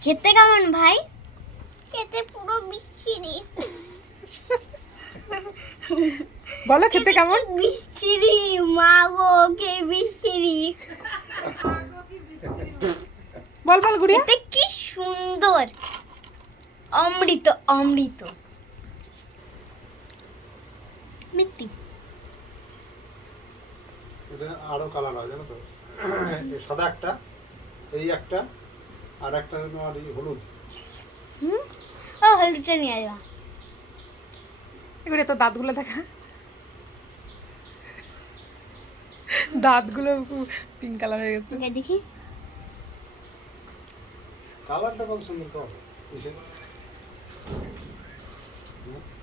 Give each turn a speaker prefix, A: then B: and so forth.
A: খেতে কেমন ভাই? খেতে পুরো বিচ্ছিরি।
B: বলো খেতে কেমন?
A: বিচ্ছিরি মা গো, কে বিচ্ছিরি।
B: বল বল গুড়িয়া।
A: খেতে কি সুন্দর, অমৃত অমৃত। মিত্তি
C: এটা আরো কালার হয় জানো তো, এই সাদা একটা, এই একটা, আর একটা তোমার এই হলুদ।
A: ও হলুদটা নিয়ে আসবা।
B: গুড়িয়া তোর দাঁতগুলো দেখা, দাঁতগুলো পিঙ্ক কালার হয়ে গেছে।
A: দেখি
C: কালারটা কত সুন্দর, কালার